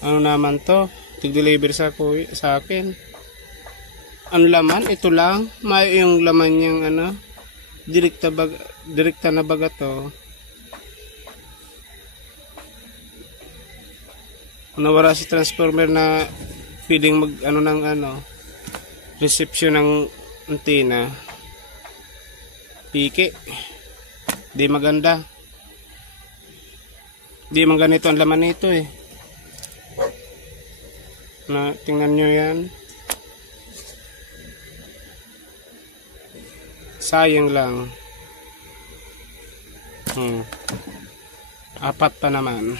Ano naman to? Tig-deliver sa akin. Ang laman, ito lang. May yung laman niyang ano. Direkta na baga to. Nawara si transformer na pwedeng mag ano ng ano. Reception ng antena. Piki. Di maganda. Di man ganito ang laman nito eh. Na, tingnan nyo yan. Sayang lang. Apat pa naman.